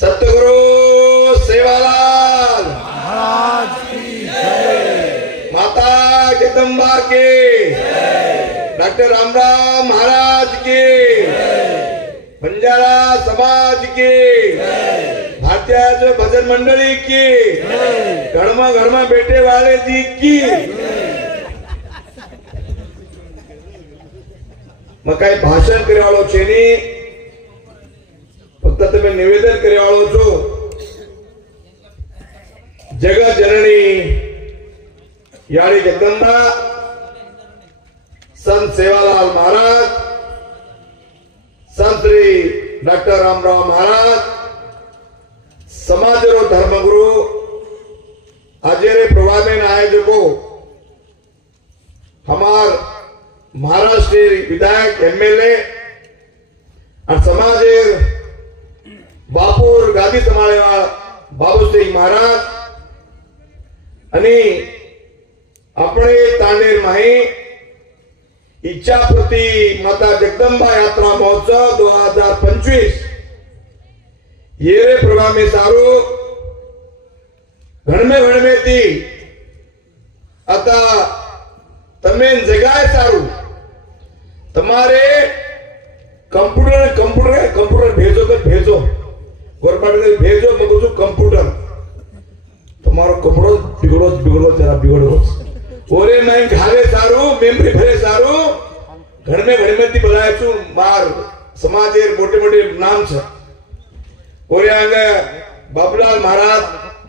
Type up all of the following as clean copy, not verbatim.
सतगुरु सेवालाल महाराज की जय, माता जगदम्बा के जय, डॉक्टर रामराव महाराज के जय, बंजारा समाज के जय, भारतीय भजन मंडली की जय, घर में बैठे वाले जी की मैं कई भाषण करे वालों छे नहीं, फक्त तुम्हें निवेदन करे वालों छो। जगत जननी यानी जगदम्बा संत सेवालाल महाराज, संत श्री डॉक्टर रामराव महाराज, समाज रो धर्मगुरु आजेरे प्रवादन आयोजकों हमार महाराष्ट्र विधायक एमएलए और समाज बापूर गादी संभाळेवा बाबूसिंह महाराज आणि अपने तांडेर माही इच्छापुरती माता जगदम्बा यात्रा महोत्सव 2025 येरे प्रोग्राम में सारू घणमे थी आता तमे जगाए सारू तुम्हारे कंप्यूटर भेजो गवर्नमेंट ने भेजो मगो कंप्यूटर तुम्हारो कंप्यूटर बिगड़ो ओरे मैं घाले सारू मेमरी भरे सारू घर में थी बुलाए छु मार समाजे मोटे नाम छ ओरे आगे बाबूलाल महाराज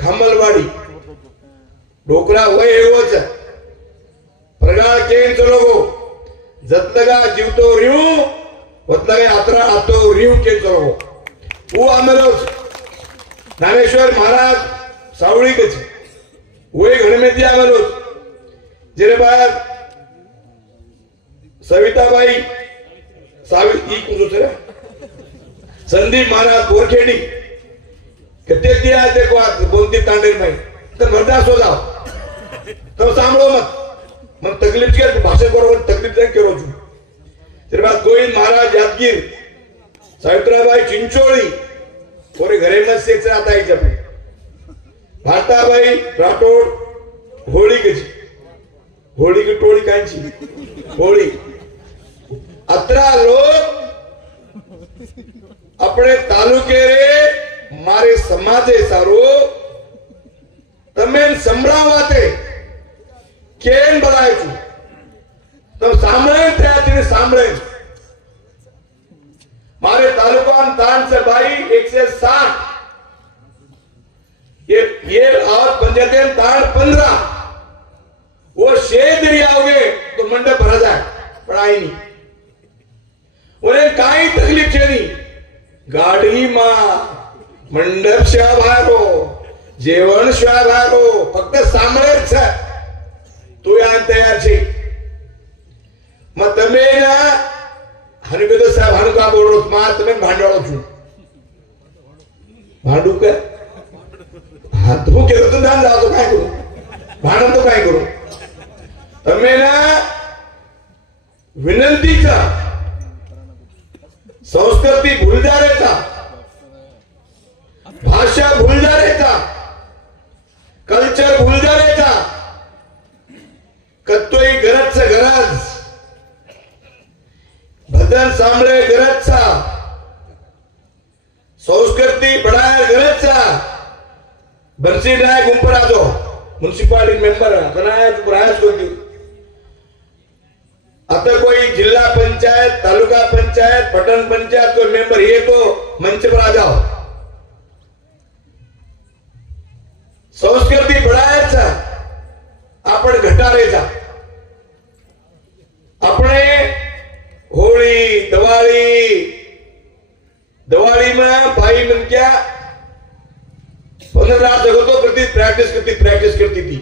खामलवाड़ी डोकरा वय एवो छ प्रगाळ केम चलोगो जतलगा जीवतो रिऊ वतलगा यात्रा आतो रिऊ के चलोगो वो आमेलो ज्ञानेश्वर महाराज सावळी के छ वो घर में थी आमेलो जेरे बाद सविताबाई सावित्री कुछ से संदीप महाराज बोरखेड़ी कितने दिया देखो आज बोलती तांडेर में तो बर्दाश्त हो जाओ तो सांभळो मत मन तकलीफ के भाषण करो तकलीफ नहीं करो छु तेरे बाद गोविंद महाराज यादगीर सावित्राबाई चिंचोली कोरे घरे में से आता है जब भारताबाई राठौड़ होली की टोली कांची होली अतरा लोग अपने तालुके रे मारे समाजे सारो तमें संभळावाते केन बोलाय छु तो सामळे त्याने सामळे मारे तालुका तान से भाई 160 ये और पंचायत तान 15 वो शेदरी आओगे तो मंडप भरा जाए पढ़ाई नहीं उन्हें काई तकलीफ छे नहीं गाड़ी मां मंडप शा भागो जेवण शा भागो फक्त सांभळेच छे तो या तयार छे मग तमे ना हरिगोदर साहेब हनुका बोलो मां तमे भांडवाळो छु भांडू के हां तू केलो तो दान जातो काय करू भांडण तो काय करू तमे ना विनंतीचा संस्कृती भूल जारेचा भाषा भूल जारेचा कल्चर भूल जारेचा कत्तोई गरज भजन सांभळे गरजचा संस्कृती बढ़ाय गरजचा बंसी नायक गुंपराजो म्युनिसिपालिटी मेंबर बनाया प्रयास करती आता कोई जिला पंचायत तालुका पंचायत पटन पंचायत कोई मेंबर ये तो मंच पर आ जाओ संस्कृती बढ़ायचा आपण घटारेचा अपने होली दिवाली में भाई मन क्या 15 जगतों करती प्रैक्टिस करती थी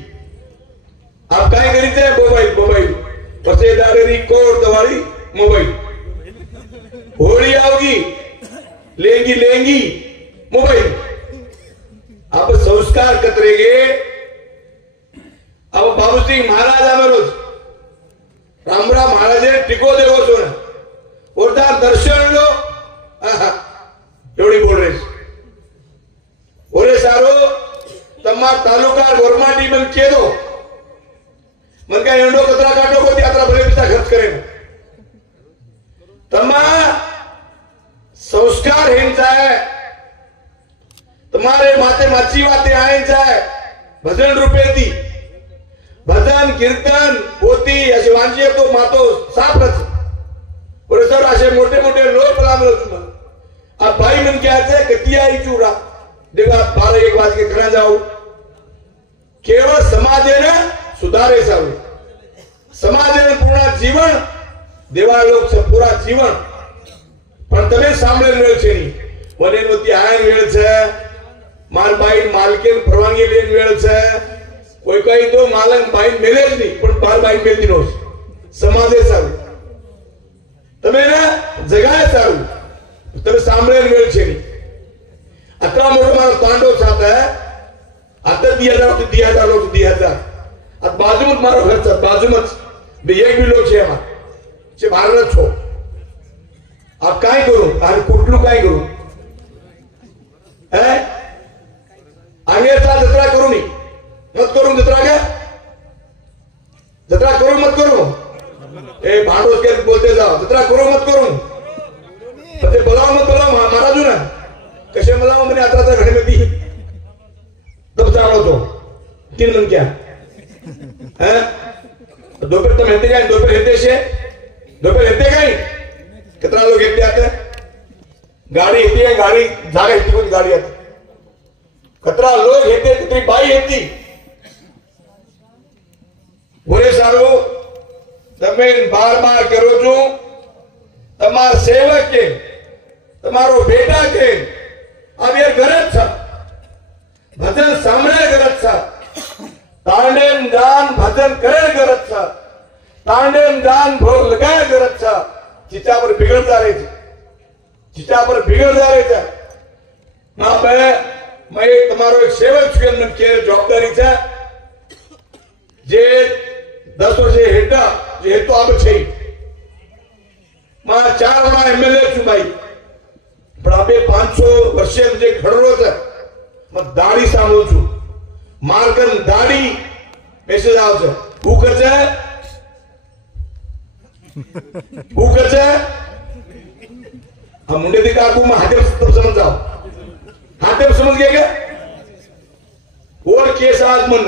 आप क्या करी थे मोबाइल पसेदारी कोर दिवाली मोबाइल होली आओगी लेंगी मोबाइल अब संस्कार कतरेगे अब बाबू सिंह महाराज आमेरोज रामराव महाराजे टिको देवो सोना वरदान दर्शन लो एवढी बोल रे તમાર તાલુકા ગોરમાટી મને કેદો મને કઈ એંડો કતરા કાઢો કોઈ યાત્રા ભલે પૈસા ખર્ચ કરે તમા संस्कार हेंचा है तुम्हारे माते माची वाते आयचा है भजन रूपे दी भजन कीर्तन पोती असे वांचे तो मातो सापच और सर असे मोठे मोठे लोक लांबलो तुम अब भाई मन क्या है कतिया ही चूड़ा देखा 12-1 वाज के करा जाओ केवल समाजे ने सुधारे साव समाजे ने पूर्ण जीवन देवा लोक से पूरा जीवन પણ તમે સાંભળેલ છે ની મને નોતી આયન વેળ છે માર બાઈ માલકીન પરવાનગી લઈને વેળ છે કોઈ કઈ તો માલક બાઈ મેલે જ નહીં પણ બાર બાઈ મેલતી નો સમાજે સારું તમે ને જગાએ સારું તમે સાંભળેલ વેળ છે ની આટલા મોટો મારો તાંડો સાથે आता 2000 તો 2000 તો 2000 આ બાજુમાં મારો ઘર છે બાજુમાં બે એક બી લોક છે એમાં છે ભારત છો आप काय करू आणि कुठलं काय करू आंगेरचा जत्रा करू नी मत करू जत्रा क्या जत्रा करू मत करू ए भांडोस के बोलते जाओ जत्रा करू मत करू ते बोलाव मत बोलाव महाराजू ना कसे बोलाव मैंने यात्रा घड़ी में दी तब चालो तो 3 मन क्या है दोपहर तुम हेते काय दोपहर हेते से दोपहर हेते काय कितना लोग येते आते गाड़ी येती है गाड़ी जागा येती कोण गाड़ी आती कितना लोग येते कितनी बाई येती बोले सारो તમે બાર કરો છો તમાર સેવક કે તમારો બેટા કે હવે ગરજ છે ભજન સાંભળે ગરજ છે તાંડેમ દાન ભજન કરે ગરજ છે તાંડેમ દાન ભોગ લગાય ગરજ છે चिचा पर बिगड़ता रहे थे चिचा पर बिगड़ता रहे थे ना मैं तुम्हारो एक सेवक છું मन के जवाबदारी છે जे 10 वर्ष हेटा जे हेतो आब છે માં 4 વડા एमएलए છું ભાઈ પણ આપે 500 વર્ષે જે ઘડરો છે मैं દાઢી સાંભળું છું માર્કન દાઢી મેસેજ આવશે હું કરશે वो करते हम मुंडे दिखा को मैं हाथे समझ जाओ हाथे समझ गए क्या और केस आज मन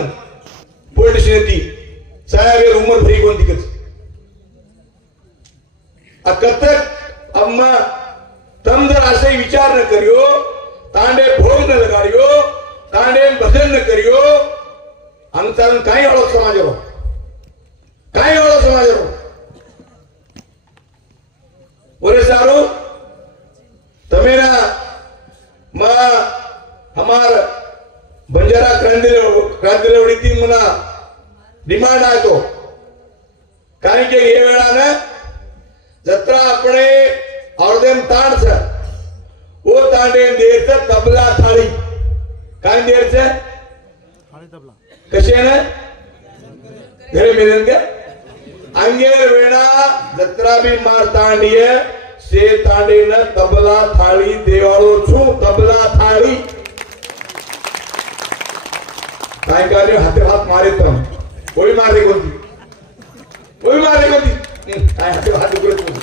पॉलिटिशियन थी साहब ये उम्र भरी कौन दिक्कत अकतक अम्मा तम जर ऐसे विचार न करियो तांडे भोग न लगारियो तांडे भजन न करियो अंतर काई वाला समाज रो बोले सारो तमेरा मां हमार बंजारा क्रांतिलवडी ती मना डिमांड आहे तो कारण की ये वेळा ना जत्रा अपने औरदेम ताण छ वो तांडे देर से तबला थाळी काय देर से थाळी तबला कसे ना घरे मिलन के अंगेर वेणा जत्रा भी मार तांडीए से तांडे न तबला थाळी देवाळो छु तबला थाळी काय कार्य हाथे हाथ मारे तम कोई मारे कोणती काय हाथे हाथ उघडत नाही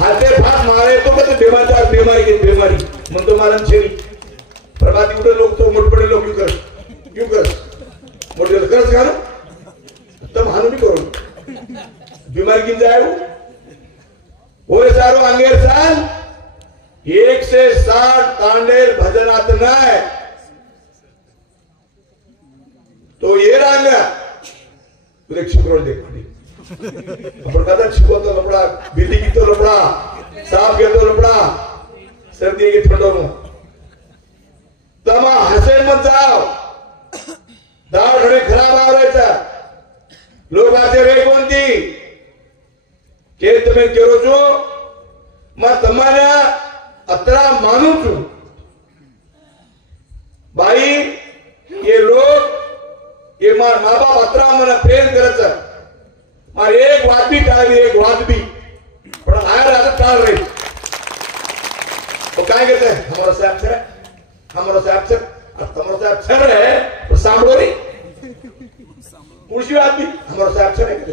हाथे हाथ मारे तो कसे बेमारी मन तो मारन छेरी प्रभाती कुठे लोक तो मोठपडे लोक क्यों कर मोठे करच घालू तम हानू नहीं करू बीमारी किन जाए ओरे सारो अंगेर साल 1 से 60 तांडेर भजनात नाय तो ये रांगा तुझे शिकरोळ देख आपण कदा शिकवतो लपडा बिल्ली घेतो लपडा साप घेतो लपडा सर्दी घेत थंडो तमा हसे मत जाओ दाव थोडे खराब आवरायचा लोक आते रे कोणती के તમે કરો છો मैं તમારા અતરા માનું છું भाई ये लोग ये मार माँ बाप अतरा मना प्रेम करत मार एक बात भी टाळली एक बात भी पण आयर आता टाळ रही तो काय करते हमारा साहब सर तुम्हारा साहब सर है तो सांभळो नहीं पुरुषी आदमी हमारा साहब से नहीं करते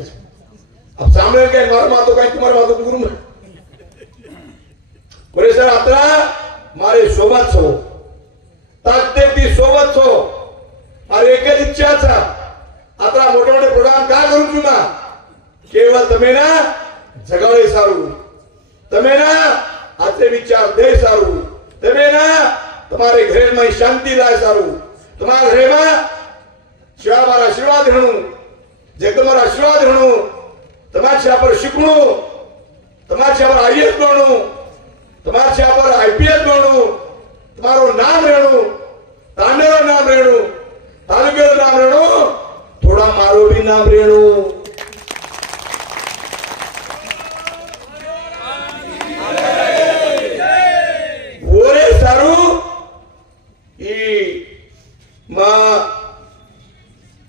अब सामने के मार मातो कहीं तुम्हारे मातो गुरु में बोले सर अतरा मारे सोबत हो ताकते ती सोबत हो और एक इच्छा था अतरा मोटे मोटे प्रोग्राम क्या करूं चुना केवल तमें ना जगाड़े सारू तमें ना आते विचार दे सारू तमें ना तुम्हारे घर में शांति लाए सारू तुम्हारे घर में शिवा मारा आशीर्वाद हणु जगदंबारा आशीर्वाद हणु તમારા પર શીખણું તમારા પર આઈએસ બનવું તમારા પર આઈપીએસ બનવું તમારું નામ રહેણું તાંડેરો નામ રહેણું તાલુકેરો નામ રહેણું થોડા મારો भी નામ રહેણું ઓરે સારું ઈ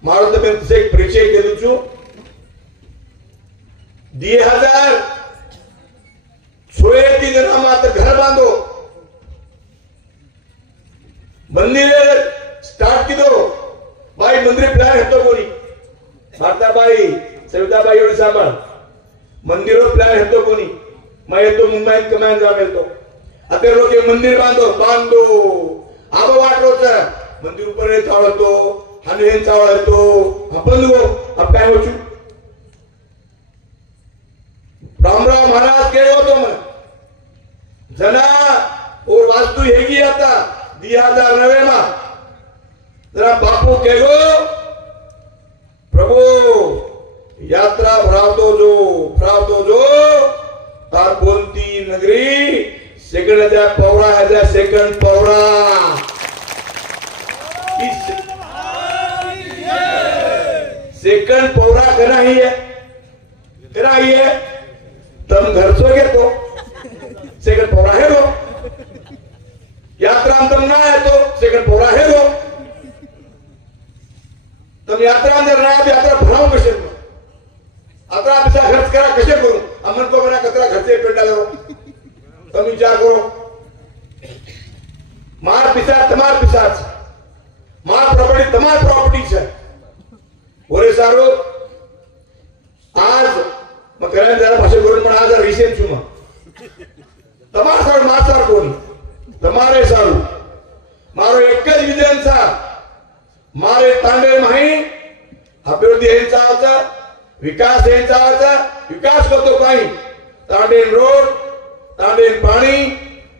મારો તમે એક પરિચય કરું છું 2006 जनामात घर बांधो मंदिर स्टार्ट की दो भाई मंदिर प्लान है तो कोनी भारताबाई सविताबाई एवढी सांभाळ मंदिर प्लान है तो कोनी मैं तो मुंबई कमांड जा मिलतो आता लोक मंदिर बांधो आबो वाटलो तर मंदिर ऊपर चावळतो हाने चावळतो आपण गो अब काय होचू रामराव महाराज के हो तुम जना और वास्तु हेगी आता 2009 में जरा बापू के गो प्रभु यात्रा भरावतो जो तार कोणती नगरी सेकंड पौरा है सेकंड पौरा सेकंड पौरा करा ही है तम घर सो गए तो सेकंड पौरा है वो यात्रा तम ना है तो सेकंड पौरा है वो तम यात्रा अंदर ना यात्रा भराव कसे आता पैसा खर्च करा कसे करू अमन को मेरा कतरा खर्चे पेटा करो तम विचार करो मार पिसा तमार पिसा मार प्रॉपर्टी तमार प्रॉपर्टी है बोले सारो आज मग करायला जरा भाषा करून पण आज रिसेंट छु मग તમાર સારું માસ્ટર કોની તમારે સારું મારો એક જ વિધાન છે મારે તાંડે માહી અભિવૃદ્ધિ હેંચા આવતા વિકાસ હેંચા આવતા વિકાસ કરતો કાઈ તાંડે રોડ તાંડે પાણી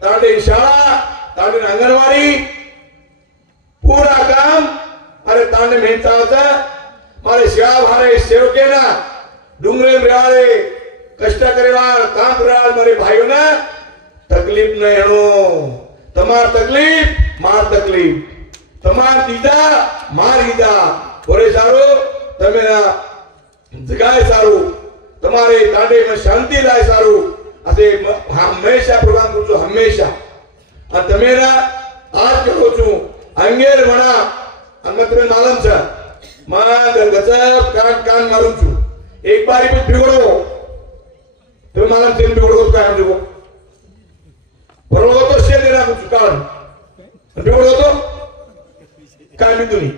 તાંડે શાળા તાંડે આંગણવાડી પૂરા કામ અરે તાંડે હેંચા આવતા મારે સેવા ભારે સેવકેના डूंगरे मिराळे कष्ट करेवाळ काम करेवाळ मारे भाइयों ना तकलीफ नहीं हणो तमार तकलीफ मार तकलीफ तमार दीदा मार दीदा ओरे सारो तमे ना जगाय सारू तुम्हारे तांडे में शांति लाए सारू असे हमेशा प्रोग्राम करू हमेशा आ तमे ना आज करो छु अंगेर म्हणा अंगत्र मालम छ मा गचप कान मारू छु एक बारी भी बिगड़ो तो मालूम तेल बिगड़ो तो क्या देखो परवाह तो शेर देना कुछ कारण बिगड़ो तो क्या भी दुनी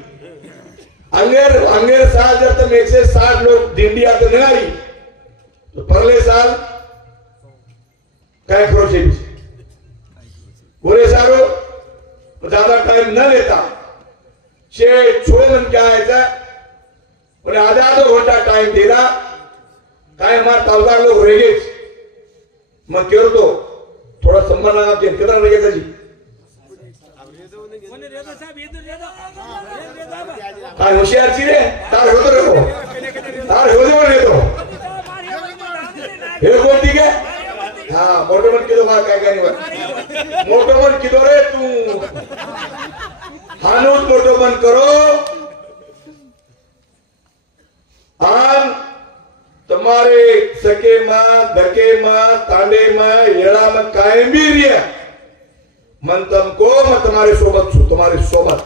अंगेर साल जब तक 160 लोग दिंडी आते नहीं आई तो परले साल क्या करोगे बोले सारो ज्यादा टाइम न लेता छे छोड़न क्या है और आधा घंटा टाइम देना काय हमारे तालुका लोग रहेंगे मैं क्यों तो थोड़ा सम्मान लगा के कितना रहेगा जी काय होशियार सी रे तार हो तो रखो तार हो जो नहीं तो ये कौन ठीक है हाँ मोटोमन की तो बात क्या नहीं बात मोटोमन की तो रे तू हानूत मोटोमन करो आम तुम्हारे सके मां धके मां तांडे मां येड़ा में कायम भी रिया मन तुमको मैं तुम्हारे सोबत छू तुम्हारे सोबत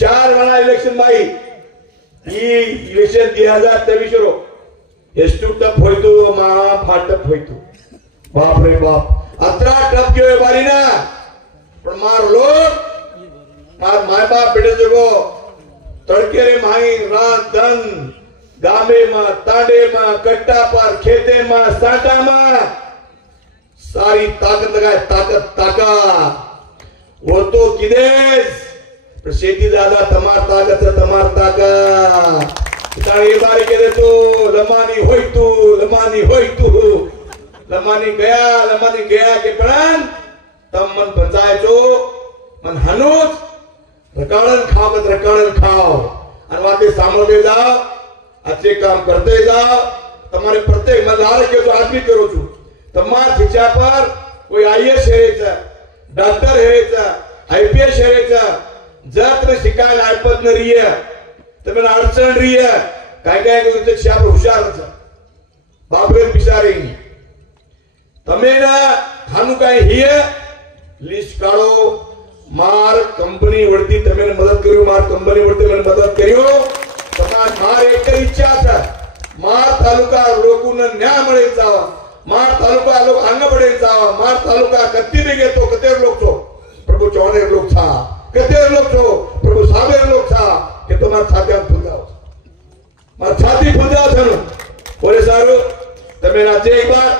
4 वाला इलेक्शन भाई ये इलेक्शन 2023 रो ಎಷ್ಟು ಟಫ್ ಹೋಯ್ತು ಮಾ ಫಾಟಪ್ ಹೋಯ್ತು बाप रे बाप अतरा टफ क्यों है बारी ना पर मार लो साहेबा बेटे जगो तड़के रे माई रात धन गामे में तांडे में कट्टा पर खेते में साटा में सारी ताकत लगाए ताकत वो तो किदेस शेती दादा तमार ताकत ये बारी के तो लमानी होई तू लमानी गया के प्राण तम मन बचाए जो मन हनुज रकाड़न खाओ अनवाते सामोले जाओ अच्छे काम करते जाओ तुम्हारे प्रत्येक मल्हार के जो आदमी करो छू तमार खिचा पर कोई आईएएस हेरेचा डॉक्टर हेरेचा आईपीएस हेरेचा जत्र शिकायत आयपत न रही है तमें अड़चन रही है काय तो शाप हुशार बापरे बिचारे तमें ना हानु काय हिय लिस्ट काढो मार कंपनी वरती तमें मदद करियो मार कंपनी वरती मैंने मदद करियो तमार मार एक इच्छा था मार तालुका लोकून न्याय मिळेल जावा मार तालुका लोक अंग पडेल जावा मार तालुका कत्ती में घेतो कतेर लोक छो प्रभु चौहान लोक था कतेर लोक छो प्रभु साबेर लोक था के तुम्हार छात्या फूल जाओ मार छाती फूल जाओ थनो बोले सारो तमें नाचे एक बार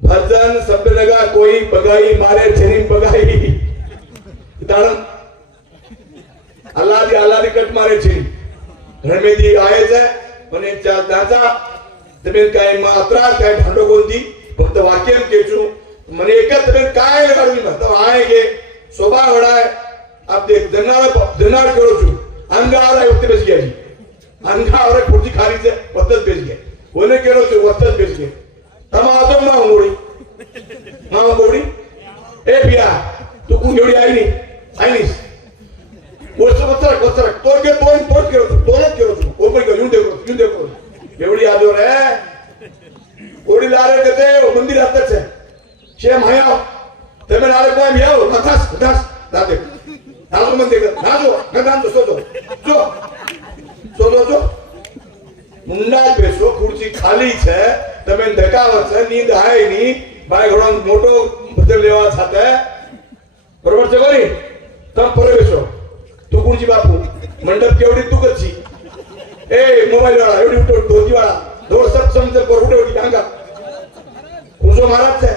भजन सब लगा कोई बगाई मारे छनी बगाई तारण अल्लाह दी कट मारे छनी रणमेदी आए जाए मने चाल दाचा तमें काय मात्रा काय भांडो कोणती फक्त वाक्यम केचू मने एकच तमें काय लगाडू ना तो आएगे शोभा घडाय आप देख जनार करो छू अंगावर वक्त बेस गया जी अंगावर खुर्ची खाली से वक्त बेस गया कोने करो छू वक्त बेस गया तम आतो ना गोड़ी ए पिया तू कुण एवढी आई नहीं वचर तोड़ करो छू ओपन करो यूं देखो एवढी आदो रे ओडी लारे कहते वो मंदिर आते छे छे माया तमे लारे कोई मियाओ मथास दादे दादो मंदिर दादो गदान जो मुंडा बेसो खुर्ची खाली छे तमे धकाव छे नींद आए नी भाई घोड़ा मोटो बदल लेवा छाते बरोबर छे कोनी तम परे बेसो तू कुणची बापू मंडप केवडी तू करची ए मोबाइल वाला एवढी उठो धोती वाला दौड़ सब समझ पर उठे टांगा कुजो महाराज छे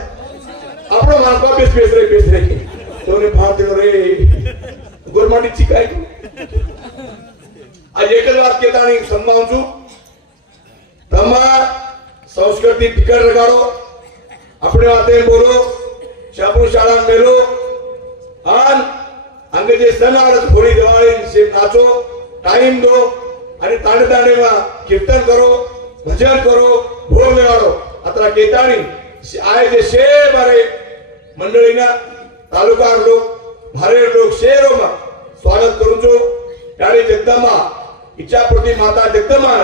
आपणो मानको बेस रे तोने भात रे गोरमाटी चिकाय आज एक बात केतानी संभावूं छू तमार संस्कृति टिकट लगाड़ो अपने वाते बोलो शापू शाळा मेलो आन अंगे जे सण आवडत होळी दिवाळी से नाचो टाइम दो आणि तांडे कीर्तन करो भजन करो भोग लगाड़ो अतरा केतानी आए जे शेर मारे मंडळीना तालुका लोक भारे लोक शेरो में स्वागत करू छो यारी जगदंबा इच्छाप्रती माता जगदंबा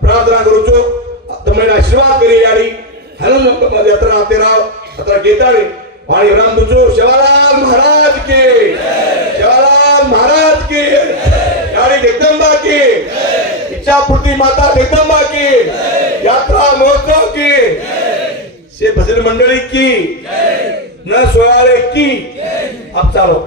प्रार्थना करू छो तमें आशीर्वाद करी यारी हनुमान मध्ये अत्र आते राव अत्र केतानी वाणी राम तुझो शिवालाल महाराज की यारी जगदंबा की इच्छापूर्ति माता जगदंबा की यात्रा महोत्सव की से भजन मंडली की न सोयारे की अब चलो